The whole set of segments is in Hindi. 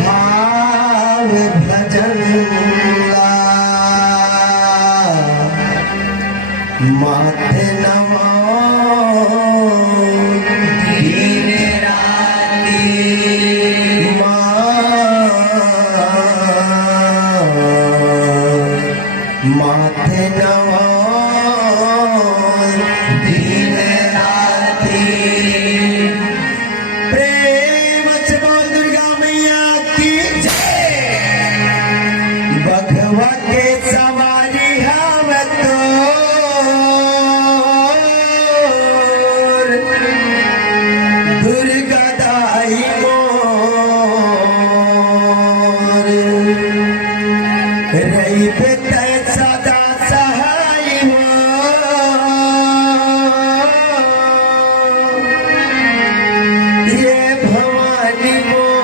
भाव भजनला माथे नमो दिन राती माथे नमो दिन राती प्रेम से बोल दुर्गा मैया की जय। बघवा के सवारी हम तो दुर्गा दाई मोर रही पे सदा सहाय हो ये भवानी मोर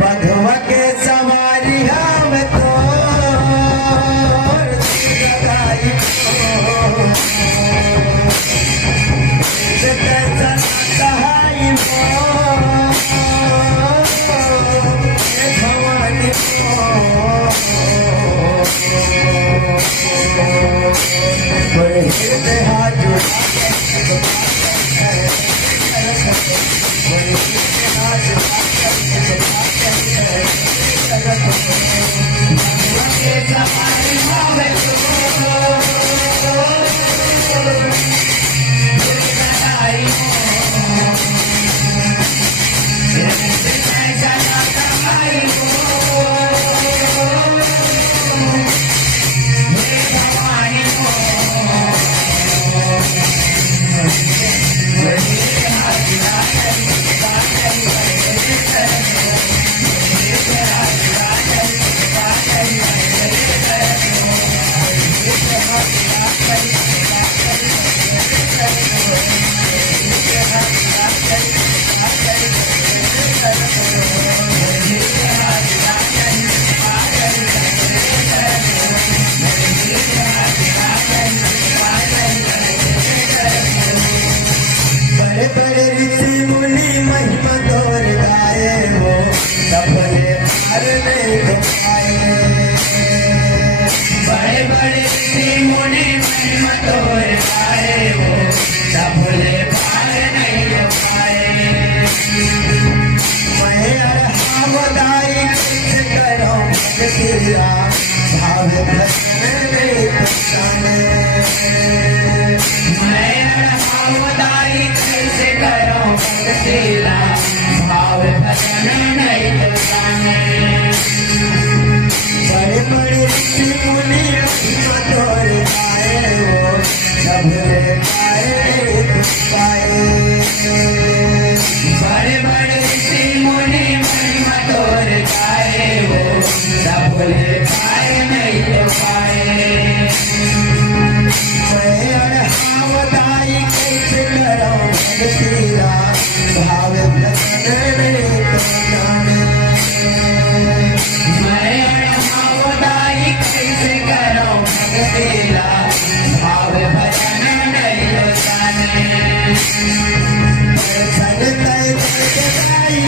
बघवा के सवारी हम तो दुर्गा सहाय भवानी बड़े हृदय हाथ जोड़ा बड़े ऋषि मुनि महिमा तोर गाए हो सपने पार नहीं हो पाए। बड़े बड़े ऋषि मुनि महिमा तोर गाए हो सपने पार नहीं हो पाए। मैं अरहावदाई कैसे करो तेरा भाव भजन नहीं तो जाने। मैं अरहावदाई कैसे करो तेरा भाव भजन नहीं तो जाने। बड़े बड़े ऋषि मुनि महिमा तोर गाए हो सबने गाए गाए। बड़े बड़े ऋषि मुनि महिमा तोर गाए हो सबने गाए नहीं तो पाए। मैं अरहावदाई कैसे करो तेरा भाव भजन नहीं तो जाने। मैं अरहावदाई कैसे करो तेरा भाव भजन नहीं तो जाने। संगताई जगाई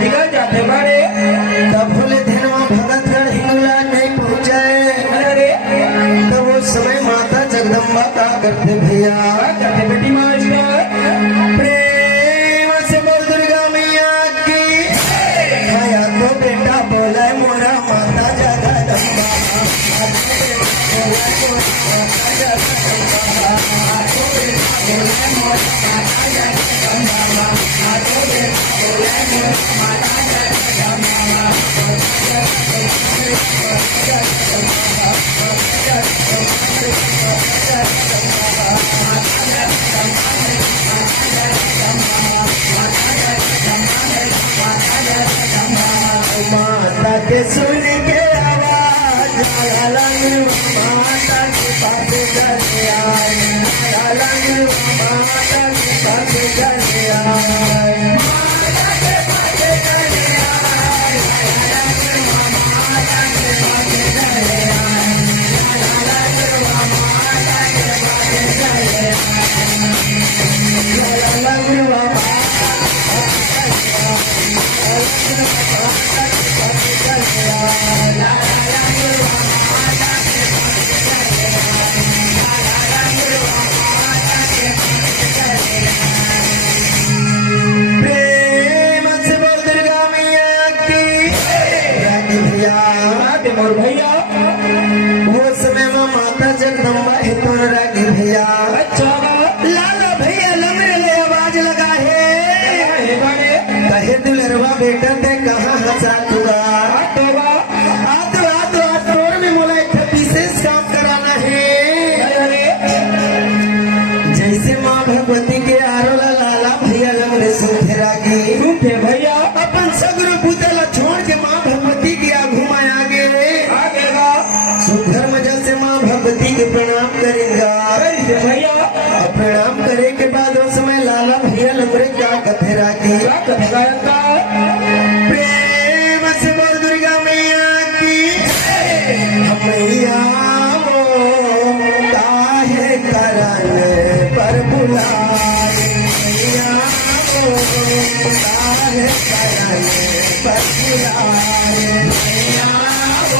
निकल जाते बड़े तब बोले धनवा भगत गढ़ हिंगला नहीं पहुंचे माता के सुन के आवाज माता के पास चले आए माता के पास चले आए और भैया वो समय में माता जगदम्बा हेतु रागी भैया अच्छा लाला भैया लमरे ले आवाज लगा है कहे दुलरवा बेटा ते कहाँ हंसा तुआ तोर में मोला एक विशेष काम कराना है जैसे माँ भगवती के आरोला लाला भैया लमरे सूखे रागी सूखे भैया अपन सगरो पुतला छोड़ के माँ भगवती की घुमाया भगवती के प्रणाम करेगा भैया प्रणाम करे के बाद उस समय लाला भैया लमरे क्या कथे रागी प्रेम से बोल दुर्गा मैया की मैया वो काहे करन पर बुलाए मैया वो काहे करन पर बुलाए मैया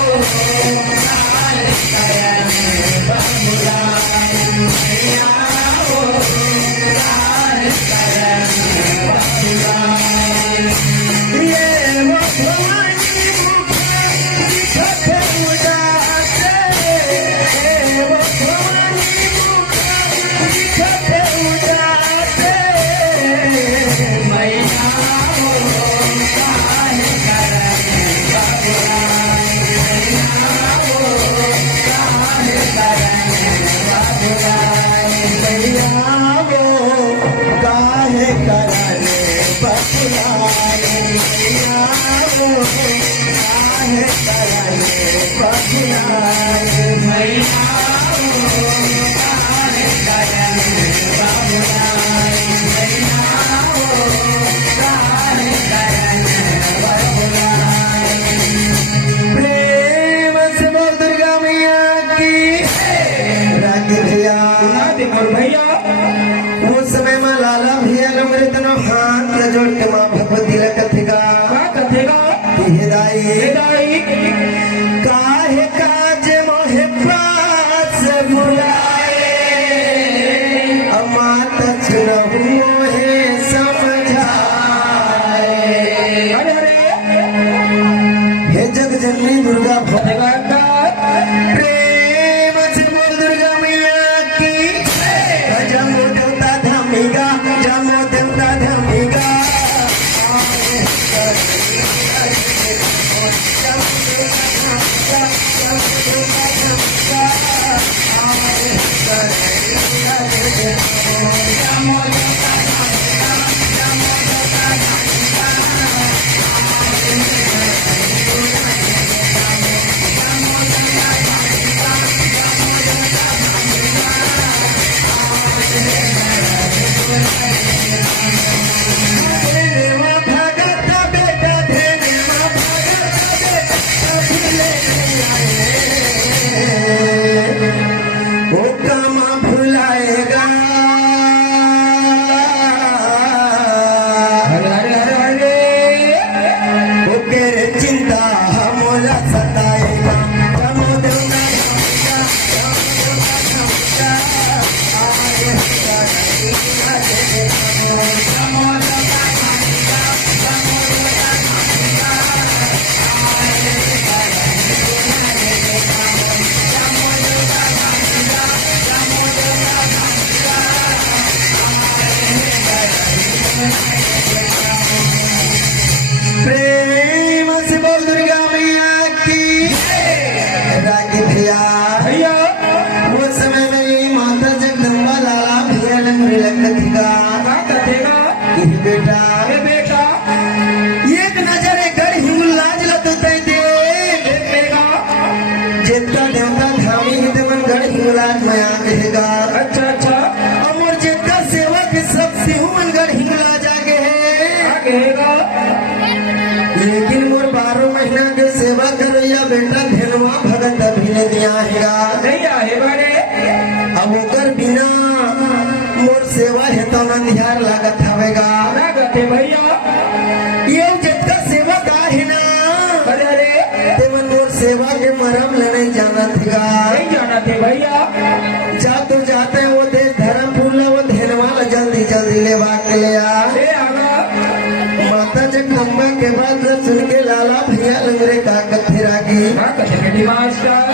वो भैया उस समय में लाला भैया लमरे तनो हाथ जोड़ के माँ भगवती ला कथेगा हिदाई काहे काज मोहे पास बुलाए अमात छुरहु मोहे समझाए हे जग जननी दुर्गा भगवती बेटा धेनवा भगत अभी ने दिया हैगा नहीं आहे बड़े अब ओकर बिना मोर सेवा हेतु न निहार लागत हवेगा लागत है भैया ये जितना सेवा का है ना अरे अरे तेवन मोर सेवा के मरम लेने जाना थेगा नहीं जाना थे भैया जा तो जाते वो दे धर्म फूला वो धेनवा ला जल्दी जल्दी लेवा के ले आ ले आगा माता जगदम्बा के बाद सुन के लाला भैया लंगरे का कथिरा की हाँ कथे के मास्टर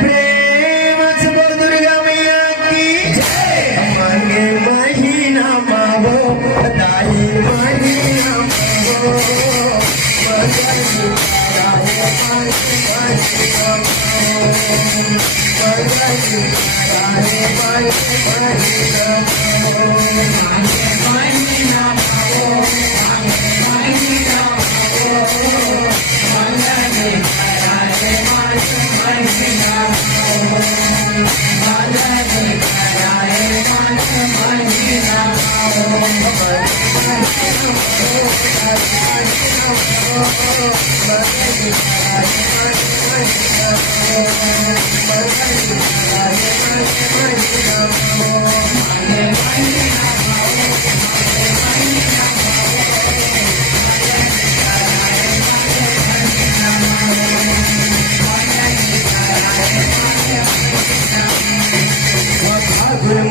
प्रेम से बोल दुर्गा मैया की जय मांगे महीना मावो बधाई महीना मावो मगर राहे मांगे महीना मावो मगर राहे मांगे महीना मावो मांगे महीना मावो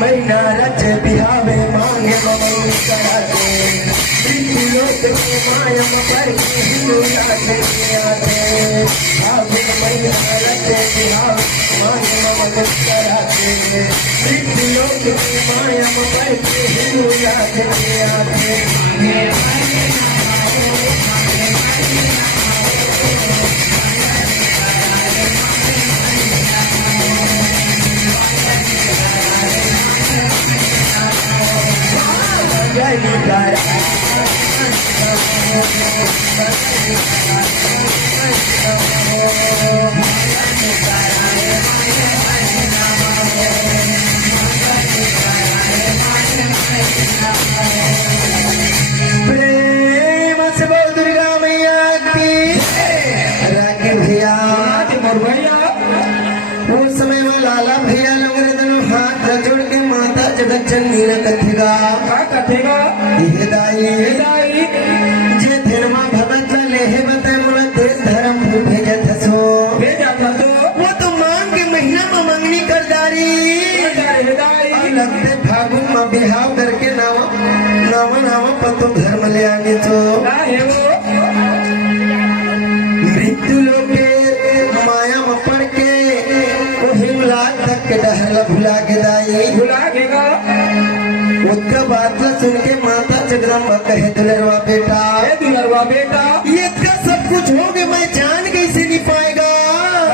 महीना रच बिहावे मांगे ममई कराते लोक के मायम पर हिंदू आते फागुन महीना रच बिहावे मांगे ममई कराते लोक के मायम पर हिंदू आते प्रेम से बोल दुर्गा मैया की राके भैया और भैया उस समय में लाला भैया लंगरे दोनों हाथ जोड़ के माता जगत जननी ने कथेगा का कथेगा हिदाई दाई जे धर्मा भगत ला लेहे बते मोला देश धर्म भूल भेजत हसो भेजा था तो वो तो मांग के महीना में मंगनी कर दारी दाई लगते फागुन में बिहाव करके नावा पतो धर्म ले आने तो ना है वो मृत्यु लोग के माया में पड़ के वो हिमलात तक के डहर भुला के दाई भुला गेगा उसका बात सुन के माता जगदम्बा कहे दुलरवा बेटा ए दुलरवा बेटा ये इतना सब कुछ हो गया मैं जान कैसे नहीं पाएगा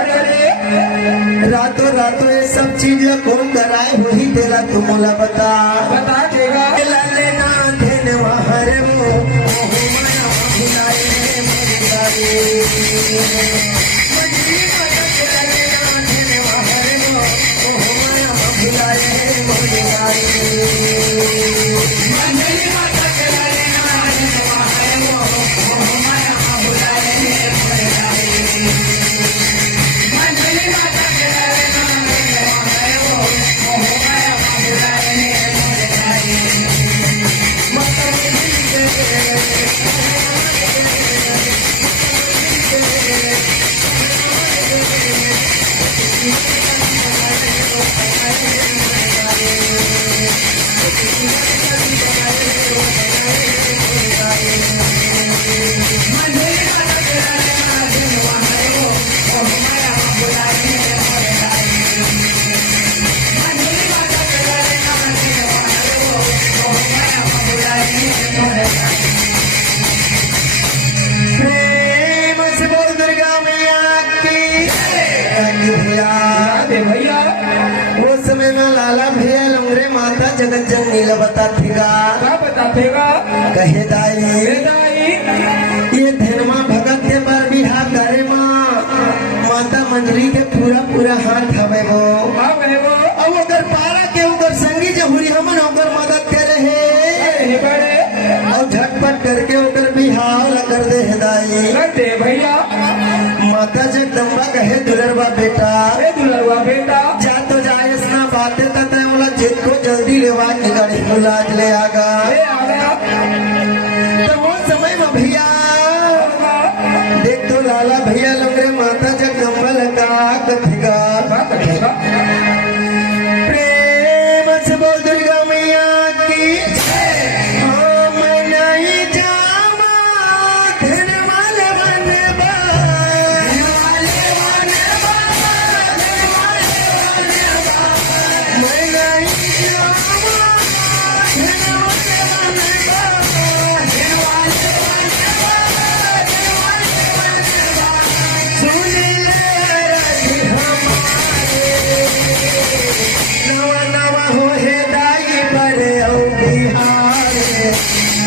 अरे रातों रातों ये सब चीज कौन कराए वही तेरा तुम मोला बता बता देगा लाले ना देने हरे वो माया भुलाए मेरी गाड़ी मंजरी माता के लाले ना देने हरे वो माया भुलाए मेरी गाड़ी मंजरी माता के लाले ना देने हरे वो माया भुलाए मेरी गाड़ी मंजरी माता के लाले ना देने हरे वो माया भुलाए मेरी गाड़ी प्रेम से बोल दुर्गा मैया की भैया भैया वो समय में लाला भैया लंगरे माता जगत जननी ला बता थेगा क्या बतातेगा कहे दाई दाई ये धनमा भगत के पर बिहार करे माँ माता मंजरी के पूरा हाथ हवे वो अब है वो अब अगर पारा के उगर संगी जहुरी हमन ओकर मदद करे है बड़े और झटपट करके ओकर बिहार ला कर दे दाई करते भैया माता माता जगदम्बा कहे दुलरवा बेटा हे दुलरवा बेटा जा तो जाए ना बातें तय बोला जिद को जल्दी लेवा के गाड़ी को लाद ले आगा हे आ गया तो वो समय में भैया देख तो लाला भैया लंगरे माता जगदम्बा लगा कथेगा प्रेम से बोल दुर्गा मैया की हम नहीं जावा धनवाले बनबा मैं नहीं जावा धनवाले बनबा सुन ले रखी हमारे नवा नवा हो हे दाई पर औ बिहारे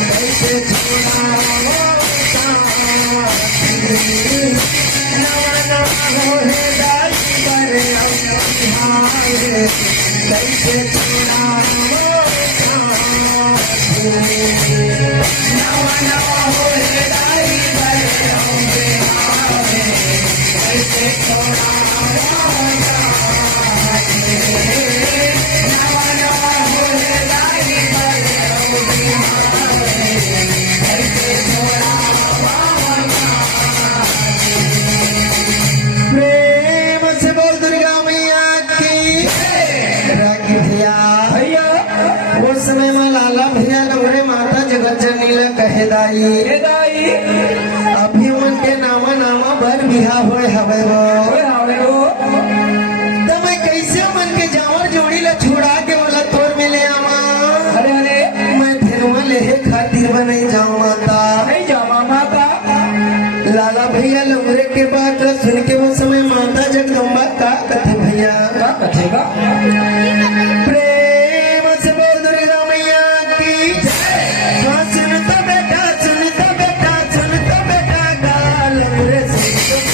कैसे छुड़ाओ साथी नवा नवा हो हे दाई पर औ बिहारे कैसे छुड़ाओ साथी नवा नवा हो हे दाई पर औ बिहारे कैसे छुड़ाओ प्रेम से बोल दुर्गा मैया की राखी भैया भैया वो समय में लाला भैया लंगड़े माता जगत जननी कहे दाई हे दाई अभी मन के नामा नामा बर बिहा होए हवे वो होए हावे हो तो मैं कैसे मन के जावर जोड़ी ला छुड़ा के बोला तोर मिले आवा अरे अरे मैं फिर ले खातिर बने जाऊं माता नहीं जावा माता लाला भैया लंगड़े के बात सुन के वो समय माता जगदम्बा का कथे भैया क्या कथेगा प्रेम से बोल दुर्गा मैया की हाँ सुनता बेटा गाल रे सुनता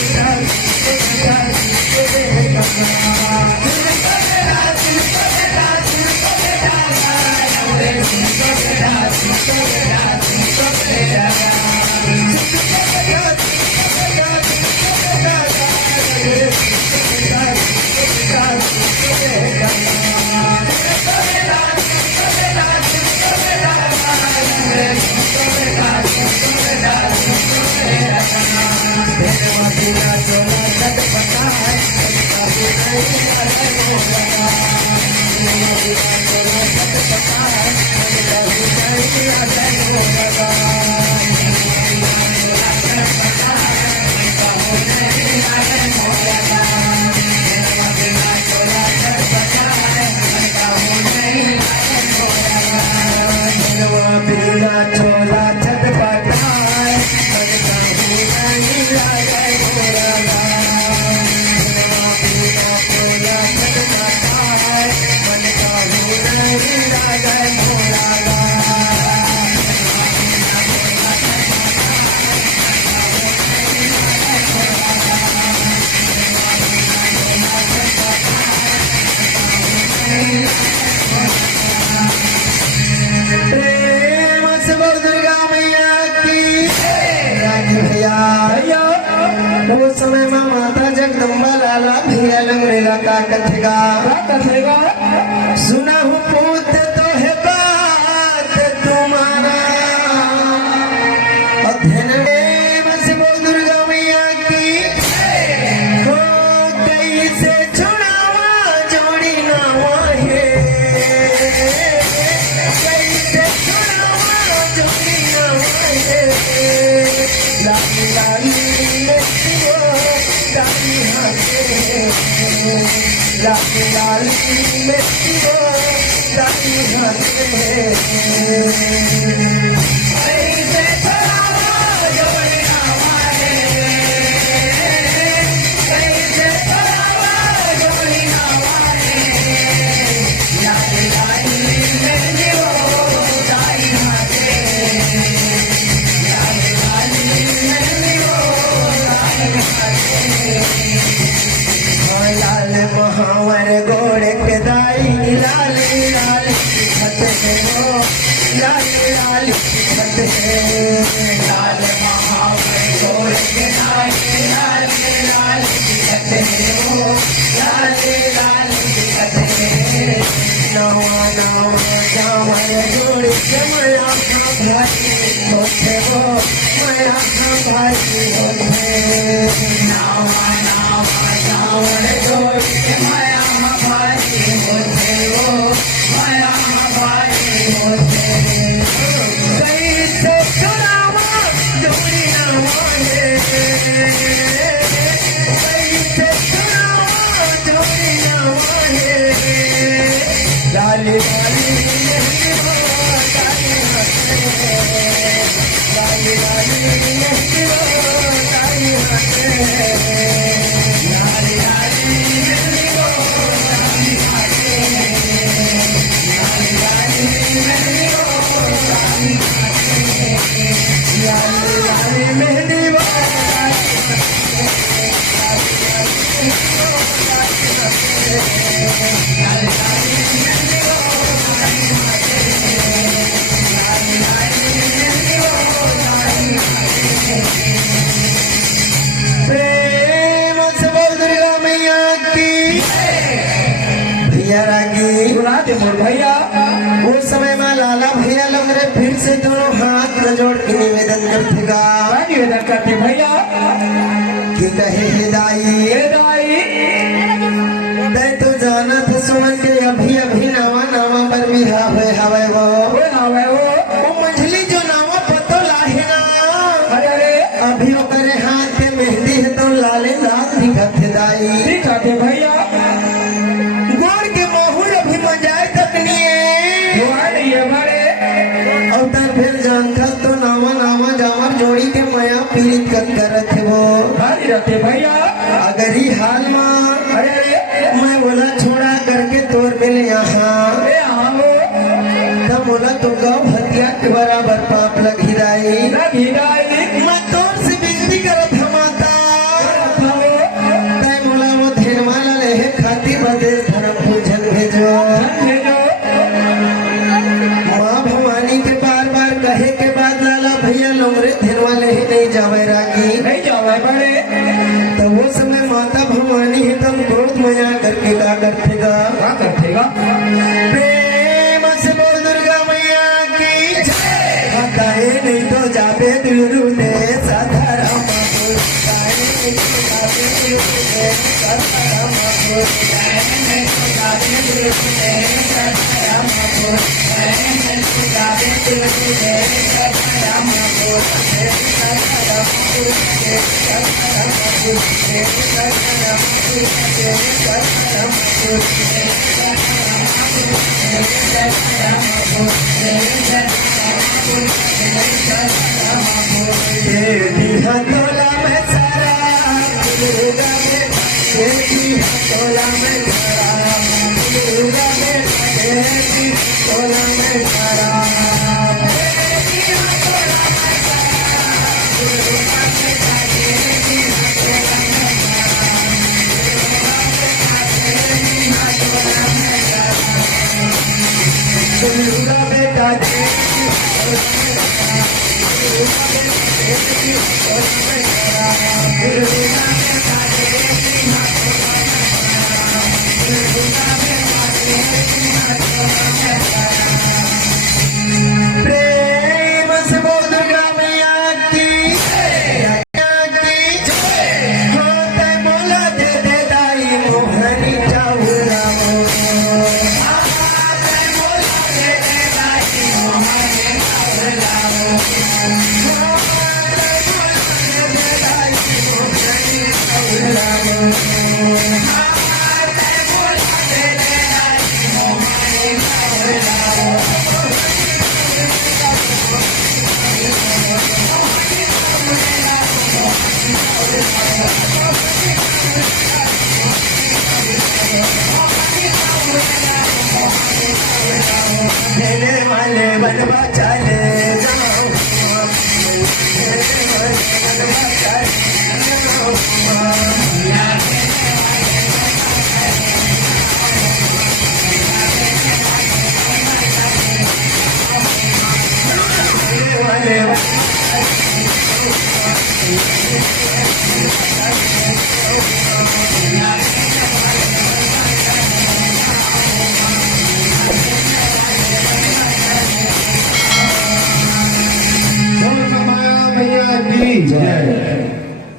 चोला छटपटाए प्रेम से बोल दुर्गा मैया की राखी भैया भैया वो समय में माता जगदम्बा लाला भैया लंगड़े का कथेगा क्या कथेगा सुना हूँ पूत तो है बात तुम्हारा अध्ययन प्रेम से बोल दुर्गा मैया की हो कैसे छुड़ावा जोड़ी ना वाहे कैसे छुड़ावा जोड़ी ना वाहे लाली लाली मेरी वो दाई हाथे लाली लाली मेरी वो दाई हाथे कैसे छुड़ावा जोड़ी ना वाहे कैसे छुड़ावा जोड़ी ना वाहे लाली लाली मेरी वो दाई हाथे लाली लाली मेरी वो दाई हाथे लाल महावर गोड़ के दाई लाल लाल खत है वो लाल लाल खत है लाल महावर गोड़ के दाई लाल लाल दिखते हो लाले लाले दिखते नवा नवा जावर जोड़ी के मया भाई होते हो मया भाई होते नावा नावा जावर जोड़ के माया भाई होते हो माया भाई होते कैसे चुरावा जोड़ी नवा है कैसे चुरावा जोड़ी नवा है लाली लाली मेहंदी वो लाली लाली लाली मेहंदी वो लाली लाली लाली मेहंदी वो लाली लाली लाली मेहंदी वो लाली लाली लाली मेहंदी वो प्रेम से बोल दुर्गा मैया की भैया रागी बुलाते मोर भैया उस समय में लाला भैया लोग रे फिर से दोनों हाथ न जोड़ के निवेदन करते गा क्या निवेदन करते भैया कि कहे हिदाई ये दाई तय तो जाना था सुमन के अभी अभी नावा नावा पर भी हवे वो हवे वो मंझली जो नावा पतो लाहे ना अरे अरे अभी ओकरे हाथ के मेहंदी है तो लाले लाल दिखत दाई दिखाते भैया गोड़ के मोहर अभी मजाए तकनी हुआ नहीं हमारे और तर फिर जानता तो नावा नावा जावर जोड़ी के माया पीड़ित करत है वो भारी रहते भैया अगर ही हाल में अरे अरे मैं बोला छोड़ा करके तोर मिले यहाँ अरे हाँ वो तब बोला तो गाँव हत्या के बराबर पाप लगी राई लगी दाई मैं तोर से विनती करत हम माता तय बोला वो धेरवाला ले खाती बदे धर्म पूजन भेजो माँ भवानी के बार बार कहे के बाद लाला भैया लोमरे धेरवाले ही नहीं जावे रागी नहीं जावे बड़े तो वो समय माता भवानी ही तम क्रोध मया करके का करते गा क्या करतेगा प्रेम से बोल दुर्गा मैया की जय हताए नहीं तो जाबे दुरु ने साधारण मापुर हताए नहीं तो जाबे दुरु ने साधारण मापुर देवी हथोला में सारा दुर्गा में देवी हथोला में सारा दुर्गा में देवी हथोला में सारा दुर्गा बेटा देवी प्रेम से बोल दुर्गा मैया की हाथ मोला दे दे दाई मोहनी चाउला मेरे वाले बनवा चले जाओ मेरे वाले बनवा चले जाओ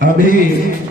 अभी